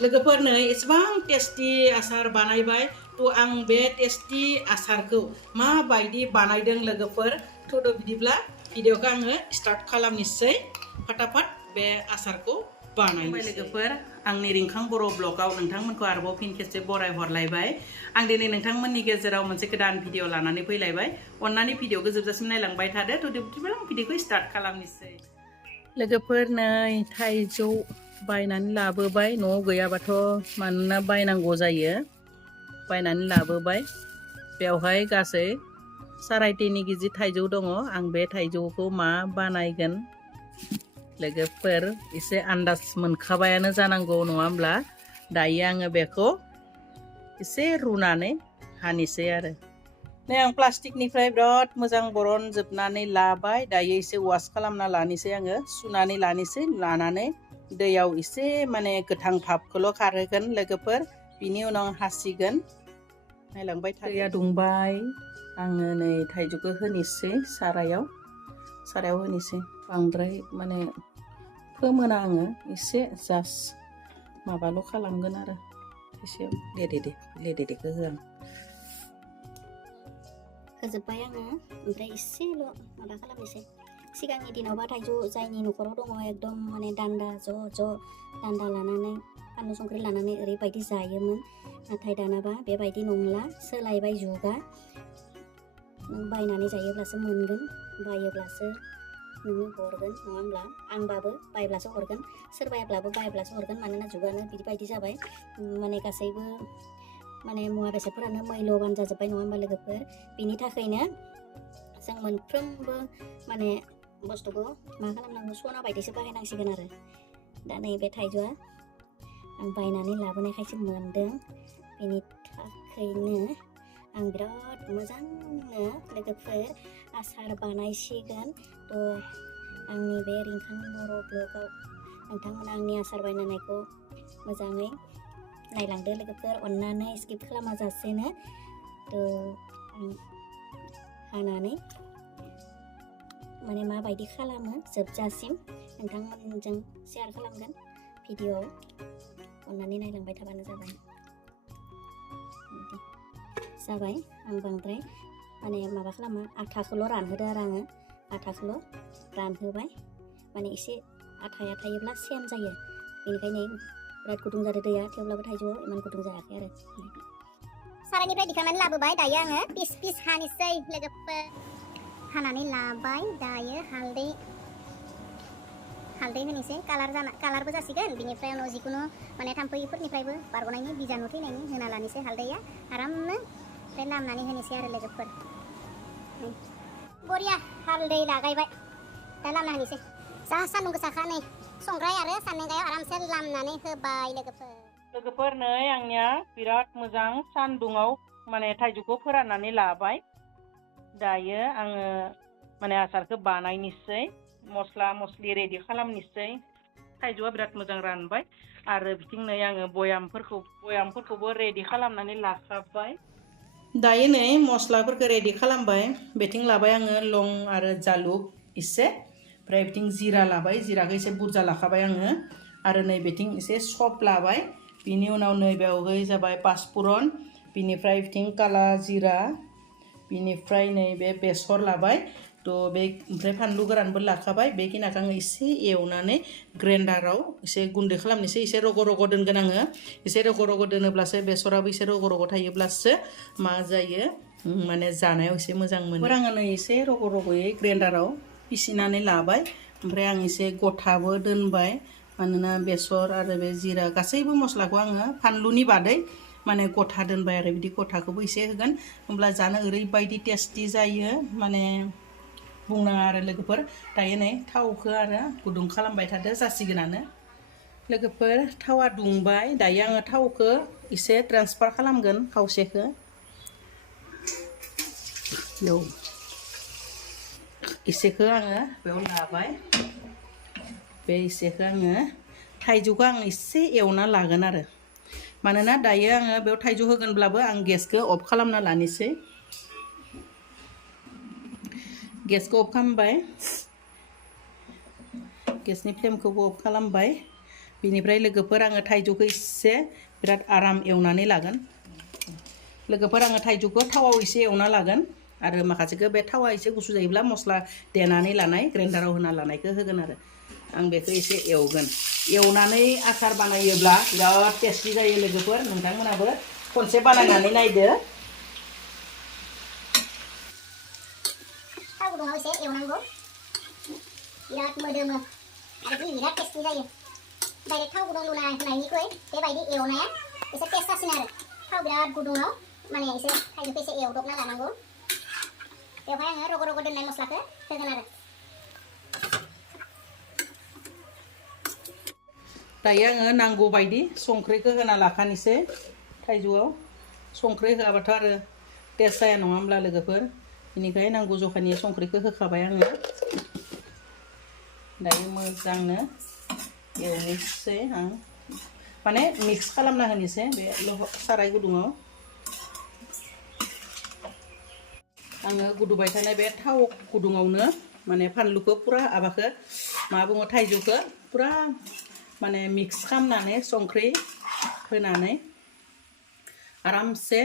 लोगोफोरनो एसेबां टेस्टि आसार बानायबाय तो आं बे टेस्टि आसारखौ माबायदि बानायदों लोगोफोर तो बिदिब्ला भिडिअखौ आङो स्टार्ट खालामनोसै फटाफट बे आसारखौ बानायनोसै लोगोफोर आंनि रिंखां बर' ब्लगाव नोंथांमोनखौ आरोबाव फिन खेबसे बराय हरलायबाय आं दिनै नोंथांमोननि गेजेराव मोनसे गोदान भिडिअ लानानै फैलायबाय अन्नानै भिडिअखौ जोबजासिम नायलांबाय थादो तो बिदिब्ला आं भिडिअखौ स्टार्ट खालामनोसै लोगोफोर नै थाइजौ बायनानै लाबोबाय न'आव गैयाबाथ' मानोना बायनांगौ जायो बायनानै लाबोबाय बेवहाय गासै 3.5 केजि थाइजौ दङ आं बे थाइजौखौ मा बानायगोन लोगोफोर एसे आन्दाज मोनखाबायानो जानांगौ नङा होमब्ला दायो आङो बेखौ एसे रुनानै हानोसै आरो नै आं प्लास्टिकनिफ्राय बिराद मोजां बरनजोबनानै लाबाय दायो एसे वाश खालामना लानोसै आङो सुनानै लानोसै लानानै दैयाव एसे माने गोथां भाबखौल' खारहोगोन लोगोफोर बिनि उनाव हासिगोन नायलांबाय था दैया दुंबाय आङो नै थाइजौखौ होनोसै सारायाव होनोसै बांद्राय माने फोमोना आङो एसे जास्ट माबाल' खालामगोन आरो एसे लेदेदेखौ होआं होजोब्बाय आङो ओमफ्राय एसेल' माबा खालामनोसै सिगांनि दिनावबा थाइजौ जायनि न'खराव दङ एकदम माने दान्दा ज' दान्दा लानानै फानलु संख्रि लानानै ओरैबायदि जायोमोन नाथाय दानाबा बेबायदि नंला सोलायबाय जुगा नों बायनानै जायोब्लासो मोनगोन बायोब्लासो नोंनो हरगोन नङा होमब्ला आंबाबो बायब्लासो हरगोन सोरबायाब्लाबो बायब्लासो हरगोन मानोना जुगानो बिबायदि जाबाय माने गासैबो माने मुवा बेसादफोरानो मैल'बान जाजोब्बाय नङा होमबा लोगोफोर बिनि थाखायनो जों मोनफ्रोमबो माने बुस्थुखौ मा खालामनांगौ सना बायदिसो बाहायनांसिगोन आरो दा नैबे थाइजौआ आं बायनानै लाबोनायखायसो मोनदों बेनि थाखायनो आं बिराद मोजांनो लोगोफोर आसार बानायसिगोन तो आंनि बे रिंखां बर' ब्लगाव नोंथांमोना आंनि आसार बानायनायखौ मोजाङै नायलांदो लोगोफोर अन्नानै स्किप खालामाजासेनो तो आं हानानै माने माबायदि खालामो जोबजासिम नोंथांमोनजों शेयार खालामगोन भिडिअ अन्नानै नायलांबाय थाबानो जाबाय आं बांद्राय माने माबा खालामो आथाखौल' रानहोदो आरो आङो आथाखौल' रानहोबाय माने एसे आथाया थायोब्ला सेम जायो बेनिखायनो बिराद गुदुं जादों दैया थेवब्लाबो थाइजौआव इमान गुदुं जायाखै आरो सारायनिफ्राय दिखांनानै लाबोबाय दायो आङो पिस हानोसै लोगोफोर हानानै लाबाय दायो हालदै होनोसै कालारबो जासिगोन बिनिफ्राय उनाव जिखुनु माने थाम्फैफोरनिफ्रायबो बारग'नायनि बिजानु थैनायनि होना लानोसै हालदैया आरामनो ओमफ्राय लामनानै होनोसै आरो लोगोफोर बरिया हालदै लागायबाय दा लामना होनोसै जा सान्दुं गोसाखा नै संग्राय आरो सान्देंगायाव आरामसे लामनानै होबाय लोगोफोर नै आंनिया बिराद मोजां सान्दुङाव माने थाइजौखौ फोराननानै लाबाय दायो आङो माने आसारखौ बानायनोसै मस्ला मस्लि रेडि खालामनोसै थाइजौआ बिराद मोजां रानबाय आरो बिथिं नै आङो बयामफोरखौबो रेडि खालामनानै लाखाबाय दायो नै मस्लाफोरखौ रेडि खालामबाय बेथिं लाबाय आङो लं आरो जालुक एसे ओमफ्राय बिथिं जिरा लाबाय जिराखौ एसे बुरजा लाखाबाय आङो आरो नै बेथिं एसे सब लाबाय बिनि उनाव नै बेवहाय जाबाय पासफुरन बिनिफ्राय बिथिं काला जिरा बिनिफ्राय नै बे बेसर लाबाय तो बे ओमफ्राय फानलु गोरानबो लाखाबाय बेखिनिखौ आङो एसे एवनानै ग्राइन्डाराव एसे गुन्दै खालामनोसै एसे रग' दोनगोन आङो एसे रग' दोनोब्लासो बेसराबो एसे रग' थायोब्लासो मा जायो माने जानायाव एसे मोजां मोनो आङो नै एसे रग'यै ग्राइन्डाराव पिसिनानै लाबाय ओमफ्राय आं एसे गथाबो दोनबाय मानोना बेसर आरो बे जिरा गासैबो मस्लाखौ आङो फानलुनि बादै माने गथा दोनबाय आरो बिदि गथाखौबो एसे होगोन होमब्ला जानो ओरैबायदि टेस्टि जायो माने बुंनाङा आरो लोगोफोर दायो नै थावखौ आरो गुदुं खालामबाय थादो जासिगोनानो लोगोफोर थावा दुंबाय दायो आङो थावखौ एसे ट्रान्सफार खालामगोन खावसेखौ बेयाव एसेखौ आङो बेयाव लाबाय बे एसेखौ आङो थाइजौखौ आं एसे एवना लागोन आरो मानोना दायो आङो बेयाव थाइजौ होगोनब्लाबो आं गेसखौ अफ खालामना लानोसै गेसखौ अफ खालामबाय गेसनि फ्लेमखौबो अफ खालामबाय बिनिफ्राय लोगोफोर आङो थाइजौखौ एसे बिराद आराम एवनानै लागोन लोगोफोर आङो थाइजौखौ थावाव एसे एवना लागोन आरो माखासेखौ बे थावा एसे गुसु जायोब्ला मस्ला देनानै लानाय ग्राइन्डाराव होना लानायखौ होगोन आरो आं बेखौ एसे एवगोन एवनानै आसार बानायोब्ला बिराद टेस्टि जायो लोगोफोर नोंथांमोनाबो खनसे बानायनानै नायदो थाव गुदुङाव एसे एवनांगौ बिराद मोदोमो आरो बिराद टेस्टि जायो डाइरेक्ट थाव गुदुं लुना होनायनिख्रुइ बेबायदि एवनाया एसे टेस्ट जासिनो आरो थाव बिराद गुदुङाव माने एसे थाइजौखौ एसे एवदबना लानांगौ बेवहाय आङो रग' रग' दोननाय मस्लाखौ होगोन आरो दायो आङो नांगौ बायदि संख्रिखौ होना लाखानोसै थाइजौआव संख्रि होआबाथ' आरो टेस्ट जाया नङा होमब्ला लोगोफोर बेनिखायनो नांगौ जखानि संख्रिखौ होखाबाय आङो दायो मोजांनो एवनोसै आं माने मिक्स खालामना होनोसै बे साराय गुदुङाव आङो गुदुंबाय थानाय बे थाव गुदुङावनो माने फानलुखौ पुरा आबाखौ मा बुङो थाइजौखौ पुरा माने मिक्स खालामनानै संख्रि होनानै आरामसे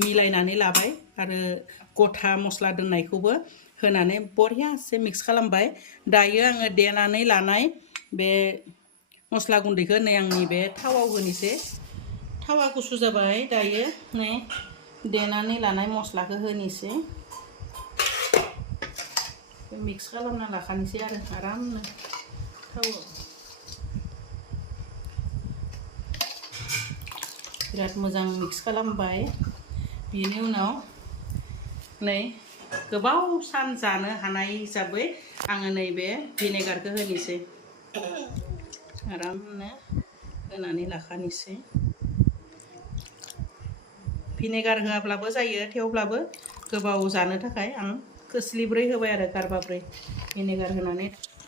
मिलायनानै लाबाय आरो गथा मस्ला दोननायखौबो होनानै बरियासे मिक्स खालामबाय दायो आङो देनानै लानाय बे मस्ला गुन्दैखौ नै आंनि बे थावाव होनोसै थावा गुसु जाबाय दायो नै देनानै लानाय मस्लाखौ होनोसै मिक्स खालामना लाखानोसै आरो आरामनो थावाव बिराद मोजां मिक्स खालामबाय बिनि उनाव नै गोबाव सान जानो हानाय हिसाबै आङो नैबे भिनेगारखौ होनोसै आरामनो होनानै लाखानोसै भिनेगार होआब्लाबो जायो थेवब्लाबो गोबाव जानो थाखाय आं खोस्लिब्रै होबाय आरो गारबाब्रै भिनेगार होनानै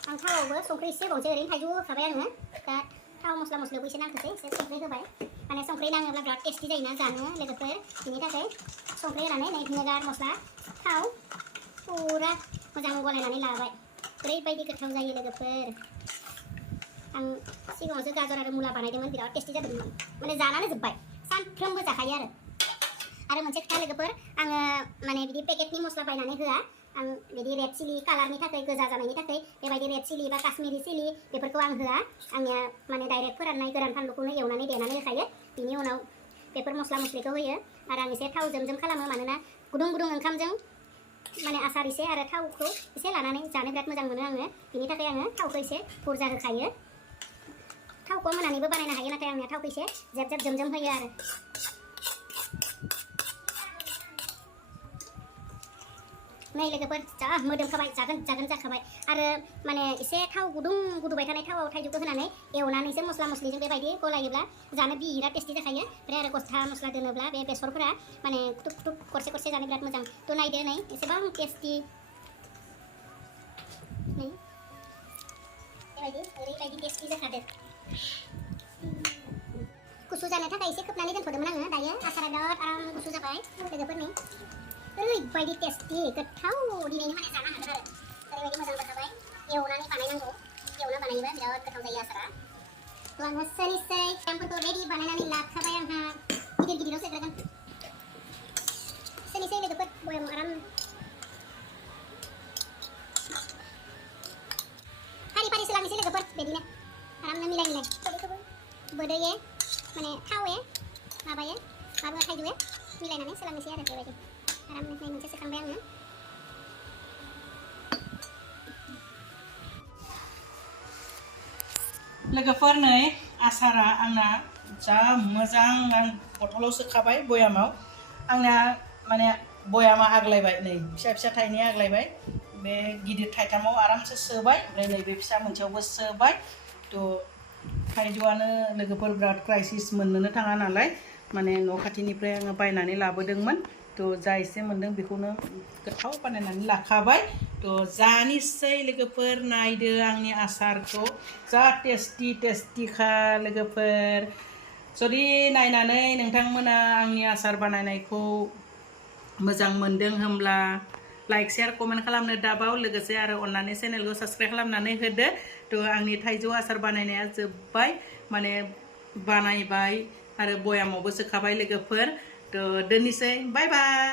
आं थावावबो संख्रि एसे बावनोसै ओरैनो थाइजौ होखाबाय आङो दा थाव मस्ला मस्लियावबो एसे नांखोसै एसे संख्रि होबाय माने संख्रि नाङोब्ला बिराद टेस्टि जायोना जानो लोगोफोर बिनि थाखाय संख्रि होनानै नै भिनेगार मस्ला थाव पुरा मोजां गलायनानै लाबाय ओरैबायदि गोथाव जायो लोगोफोर आं सिगाङावसो गाजर आरो मुला बानायदोंमोन बिराद टेस्टि जादोंमोन माने जानानै जोब्बाय सानफ्रोमबो जाखायो आरो मोनसे खोथा लोगोफोर आङो माने बिदि पेकेटनि मस्ला बायनानै होआ आं बिदि रेड चिली कालारनि थाखाय गोजा जानायनि थाखाय बेबायदि रेड चिली बा काश्मीरी चिली बेफोरखौ आं होआ आंनिया माने डाइरेक्ट फोराननाय गोरान फानलुखौनो एवनानै देनानै होखायो बिनि उनाव बेफोर मस्ला मस्लिखौ होयो आरो आं एसे थाव जोम खालामो मानोना गुदुं गुदुं ओंखामजों माने आसार एसे आरो थावखौ एसे लानानै जानो बिराद मोजां मोनो आङो बिनि थाखाय आङो थावखौ एसे बुरजा होखायो थावखौ होनानैबो बानायनो हायो नाथाय आंनिया थावखौ एसे जेब जेब जोम होयो आरो नै लोगोफोर जा मोदोमखाबाय जागोन जाखाबाय आरो माने एसे थाव गुदुंबाय थानाय थावाव थाइजौखौ होनानै एवनानैसो मस्ला मस्लिजों बेबायदि गलायोब्ला जानो बिराद टेस्टि जाखायो ओमफ्राय आरो गथा मस्ला दोनोब्ला बे बेसरफोरा माने खुथुब खुथुब गरसे जानो बिराद मोजां थ' नायदो नै एसेबां टेस्टि नै बेबायदि ओरैबायदि टेस्टि जाखादो गुसु जानो थाखाय एसे खोबनानै दोनथ'दोंमोन आङो दायो आसारा बिराद आराम गुसु जाबाय लोगोफोरनि ओरैबायदि टेस्टि गोथाव दिनैनो माने जानो हागोन आरो ओरैबायदि मोजां जाखाबाय एवनानै बानायनांगौ एवना बानायोबा बिराद गोथाव जायो आसारा थ' आङो सोनिसै आंफोरखौ रेडि बानायनानै लाखाबाय आंहा गिदिराव सोग्रोगोन सोनिसै लोगोफोर बयाम आराम फारि सोलांनोसै लोगोफोर बिदिनो आरामनो मिलायनाय बोदैये माने थावे माबाये माबा थाइजौये मिलायनानै सोलांनोसै आरो बेबायदि आरामनो नै मोनसे सोखांबाय आङो लोगोफोर नै आसारा आंना जा मोजां आं बथलाव सोखाबाय बयामाव आंना माने बयामा आग्लायबाय नै फिसा थाइनै आग्लायबाय बे गिदिर थाइथामाव आरामसे सोबाय ओमफ्राय नैबे फिसा मोनसेयावबो सोबाय थ' थाइजौआनो लोगोफोर बिराद क्राइसिस मोननोनो थाङा नालाय माने न' खाथिनिफ्राय आङो बायनानै लाबोदोंमोन थ' जा एसे मोनदों बेखौनो गोथाव बानायनानै लाखाबाय थ' जानोसै लोगोफोर नायदो आंनि आसारखौ जा टेस्टिखा लोगोफोर जुदि नायनानै नोंथांमोना आंनि आसार बानायनायखौ मोजां मोनदों होमब्ला लाइक शेयार कमेन्ट खालामनो दाबाव लोगोसे आरो अन्नानै चेनेलखौ साबस्क्राइब खालामनानै होदो थ' आंनि थाइजौ आसार बानायनाया जोब्बाय माने बानायबाय आरो बयामावबो सोखाबाय लोगोफोर थ' दोननोसै बाय बाय